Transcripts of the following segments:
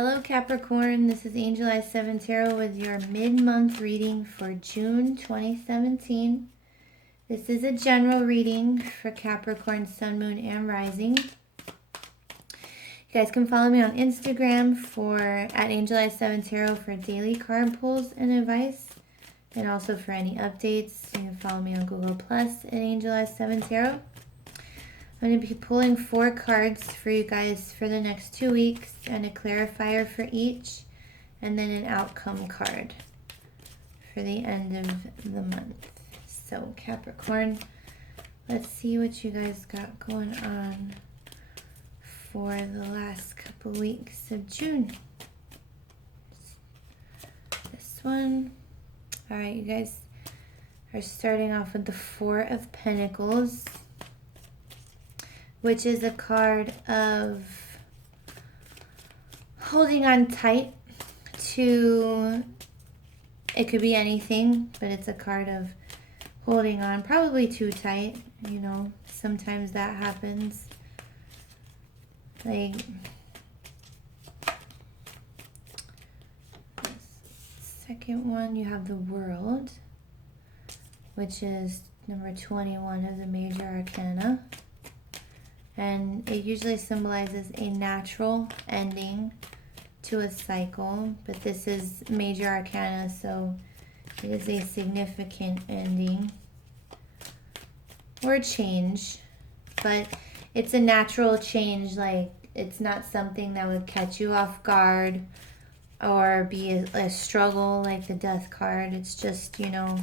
Hello Capricorn, this is Angel Eyes 7 Tarot with your mid-month reading for June 2017. This is a general reading for Capricorn, Sun, Moon, and Rising. You guys can follow me on Instagram at Angel Eyes 7 Tarot for daily card pulls and advice. And also for any updates, you can follow me on Google Plus at Angel Eyes 7 Tarot. I'm going to be pulling 4 cards for you guys for the next 2 weeks and a clarifier for each, and then an outcome card for the end of the month. So Capricorn, let's see what you guys got going on for the last couple weeks of June. This one. All right, you guys are starting off with the 4 of Pentacles, which is a card of holding on tight to, it could be anything, but it's a card of holding on probably too tight. You know, sometimes that happens. Like, second one, you have the World, which is number 21 of the major arcana. And it usually symbolizes a natural ending to a cycle, but this is major arcana, so it is a significant ending or change, but it's a natural change. Like, it's not something that would catch you off guard or be a struggle like the Death card. It's just, you know,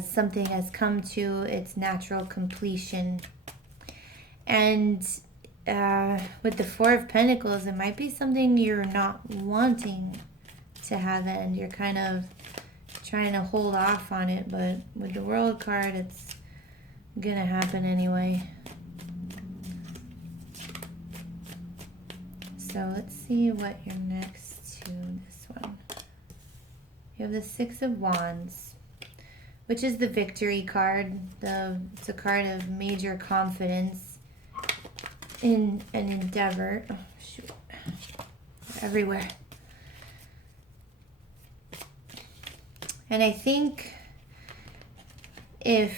something has come to its natural completion. And with the 4 of Pentacles, it might be something you're not wanting to have end. You're kind of trying to hold off on it, but with the World card, it's gonna happen anyway. So let's see what you're next to this one. You have the 6 of Wands, which is the victory card. It's a card of major confidence in an endeavor. Oh, shoot. Everywhere. And I think if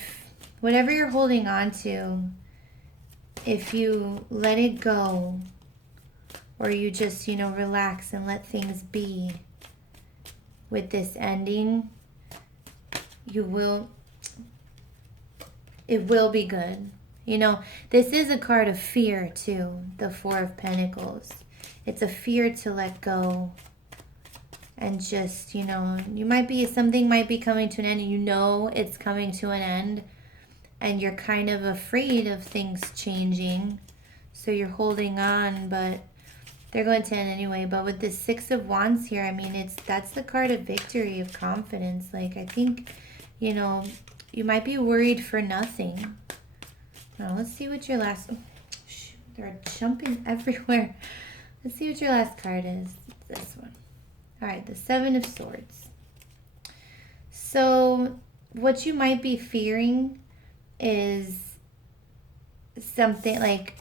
whatever you're holding on to, if you let it go, or you just, you know, relax and let things be with this ending, it will be good. You know, this is a card of fear too, the 4 of Pentacles. It's a fear to let go and just, you know, something might be coming to an end, and you know it's coming to an end, and you're kind of afraid of things changing, so you're holding on, but they're going to end anyway. But with the 6 of Wands here, I mean, that's the card of victory, of confidence. Like, I think, you know, you might be worried for nothing. Now, let's see what your last... Shoot, they're jumping everywhere. Let's see what your last card is. It's this one. All right, the 7 of Swords. So, what you might be fearing is something like,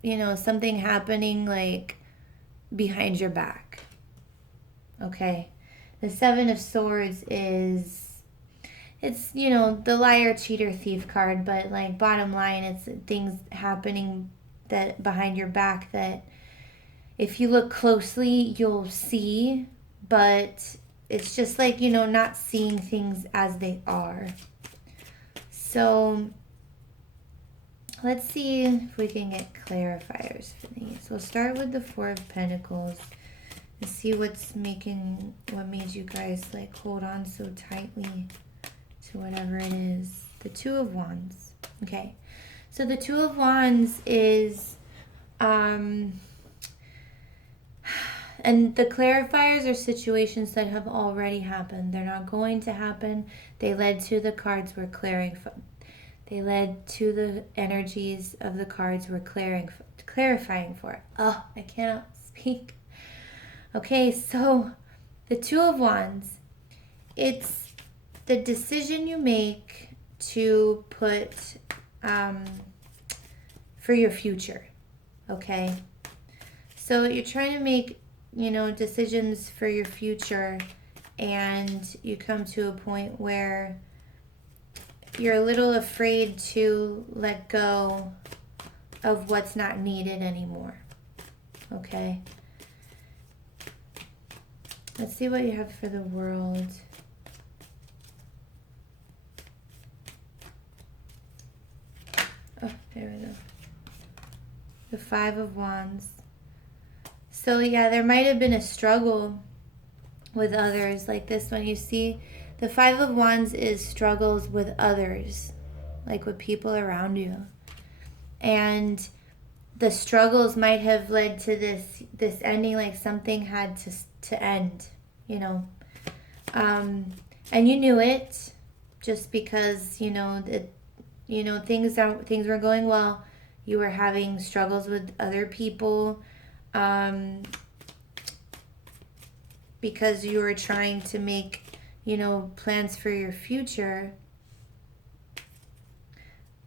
you know, something happening like behind your back. Okay? The 7 of Swords is... It's, you know, the liar, cheater, thief card, but like bottom line, it's things happening that behind your back that if you look closely, you'll see, but it's just like, you know, not seeing things as they are. So let's see if we can get clarifiers for these. We'll start with the 4 of Pentacles and see what made you guys like hold on so tightly to whatever it is. The 2 of Wands. Okay. So the 2 of Wands is, and the clarifiers are situations that have already happened. They're not going to happen. They led to the cards we're clearing from. They led to the energies of the cards we're clarifying for. Oh, I cannot speak. Okay, so the 2 of Wands, it's the decision you make to put for your future, okay? So you're trying to make, decisions for your future, and you come to a point where you're a little afraid to let go of what's not needed anymore. Okay? Let's see what you have for the world. Oh, there we go. The Five of Wands. So yeah, there might have been a struggle with others like this one. You see, the Five of Wands is struggles with others, like with people around you. And the struggles might have led to this ending, like something had to end, and you knew it, just because things were going well. You were having struggles with other people, because you were trying to make plans for your future.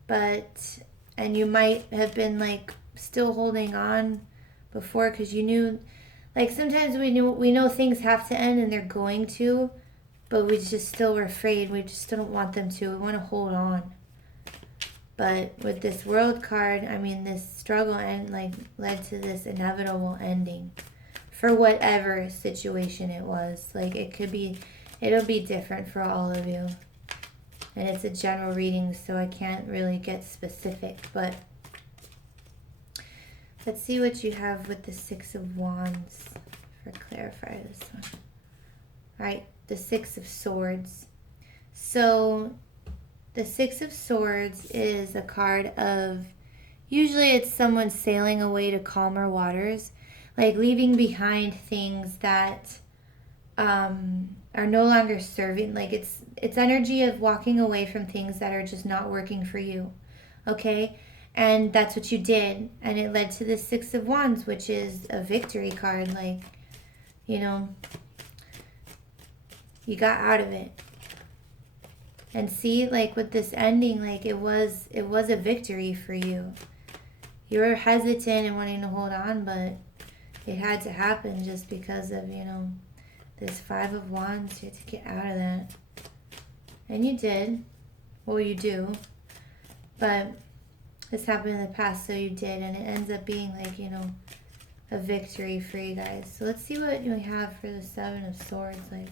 And you might have been like still holding on before, because you knew, like, sometimes we know things have to end and they're going to, but we just still were afraid. We just don't want them to. We want to hold on. But with this World card, I mean, this struggle led to this inevitable ending for whatever situation it was. Like, it'll be different for all of you. And it's a general reading, so I can't really get specific, but let's see what you have with the Six of Wands for clarify this one. All right, the Six of Swords. So the Six of Swords is a card of, usually it's someone sailing away to calmer waters, like leaving behind things that are no longer serving. Like it's energy of walking away from things that are just not working for you. Okay? And that's what you did. And it led to the Six of Wands, which is a victory card. Like, you got out of it. And see, like with this ending, like it was a victory for you. You were hesitant and wanting to hold on, but it had to happen just because of, this Five of Wands. You had to get out of that. And you did. Well, you do. But this happened in the past, so you did. And it ends up being like, a victory for you guys. So let's see what you have for the Seven of Swords. Like,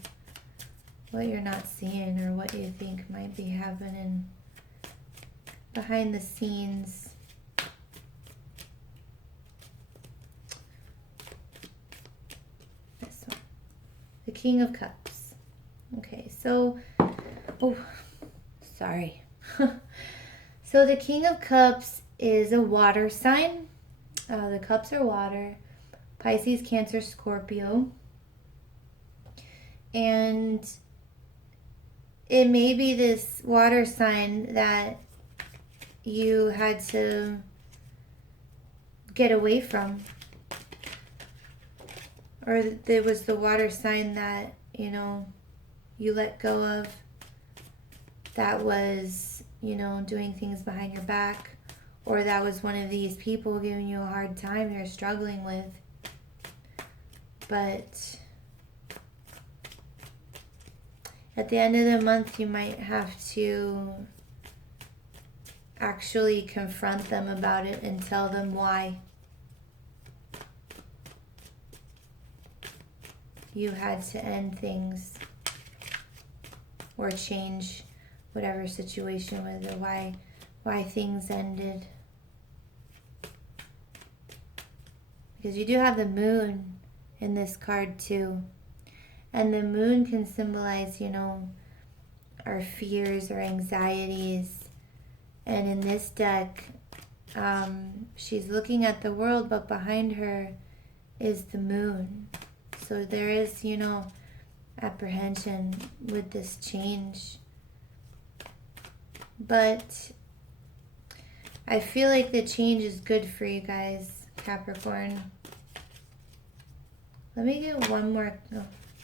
what you're not seeing, or what you think might be happening behind the scenes. This one. The King of Cups. Okay, so, sorry. So the King of Cups is a water sign. The cups are water. Pisces, Cancer, Scorpio. And it may be this water sign that you had to get away from. Or there was the water sign that, you let go of. That was, doing things behind your back. Or that was one of these people giving you a hard time you're struggling with. But at the end of the month, you might have to actually confront them about it and tell them why you had to end things or change whatever situation was, or why things ended. Because you do have the Moon in this card too. And the Moon can symbolize, our fears or anxieties. And in this deck, she's looking at the world, but behind her is the Moon. So there is, apprehension with this change. But I feel like the change is good for you guys, Capricorn. Let me get one more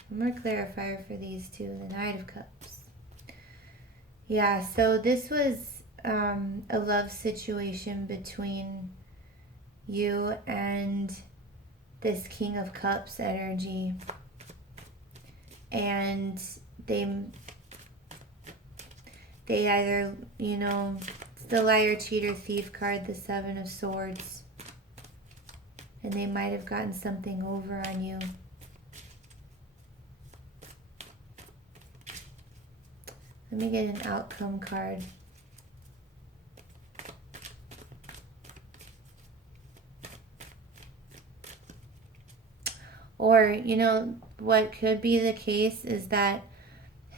clarifier for these two. The Knight of Cups. Yeah, so this was a love situation between you and this King of Cups energy. And they either, you know, it's the liar, cheater, thief card, the Seven of Swords. And they might have gotten something over on you. Let me get an outcome card. Or, you know, what could be the case is that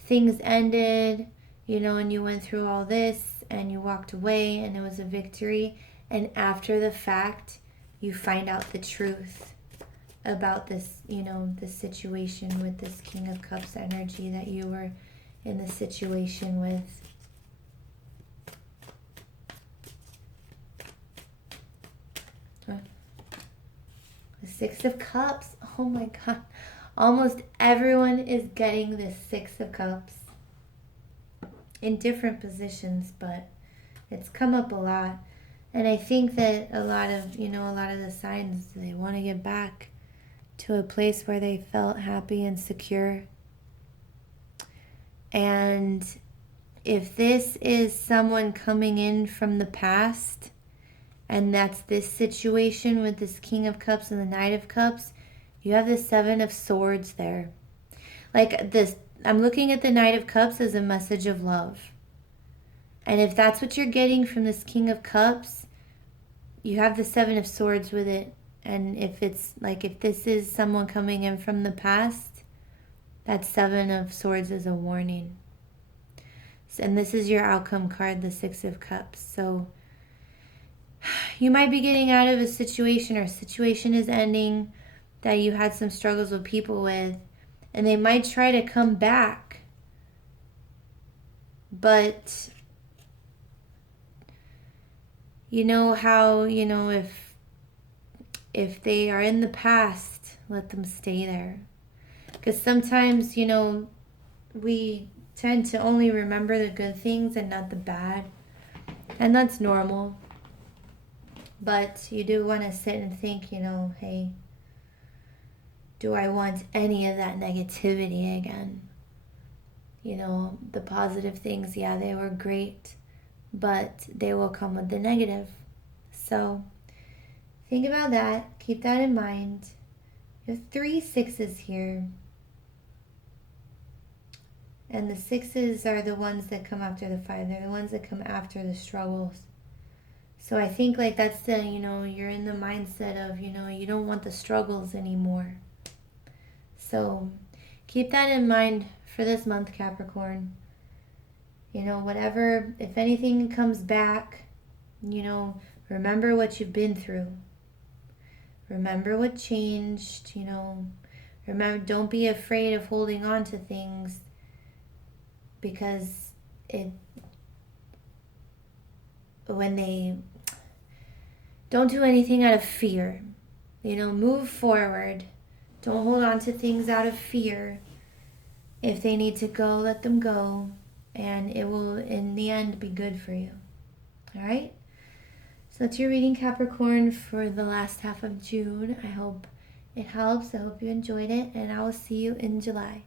things ended, you know, and you went through all this and you walked away and it was a victory. And after the fact, you find out the truth about this, you know, this situation with this King of Cups energy that you were in the situation with. The Six of Cups. Oh my God. Almost everyone is getting this Six of Cups in different positions, but it's come up a lot. And I think that a lot of, you know, a lot of the signs, they want to get back to a place where they felt happy and secure. And if this is someone coming in from the past, and that's this situation with this King of Cups and the Knight of Cups, you have the Seven of Swords there. Like this, I'm looking at the Knight of Cups as a message of love. And if that's what you're getting from this King of Cups, you have the Seven of Swords with it. And if it's like, if this is someone coming in from the past, that Seven of Swords is a warning. And this is your outcome card, the Six of Cups. So you might be getting out of a situation, or a situation is ending that you had some struggles with people with, and they might try to come back. But you know how, you know, if they are in the past, let them stay there. Because sometimes, you know, we tend to only remember the good things and not the bad. And that's normal. But you do want to sit and think, you know, hey, do I want any of that negativity again? You know, the positive things, yeah, they were great, but they will come with the negative. So think about that. Keep that in mind. You have 3 sixes here. And the 6s are the ones that come after the 5. They're the ones that come after the struggles. So I think like that's the, you know, you're in the mindset of, you know, you don't want the struggles anymore. So keep that in mind for this month, Capricorn. You know, whatever, if anything comes back, you know, remember what you've been through. Remember what changed, you know. Remember, don't be afraid of holding on to things, because when they don't do anything out of fear, you know, move forward. Don't hold on to things out of fear. If they need to go, let them go, and it will in the end be good for you. All right, so that's your reading, Capricorn, for the last half of June. I hope it helps. I hope you enjoyed it, and I will see you in July.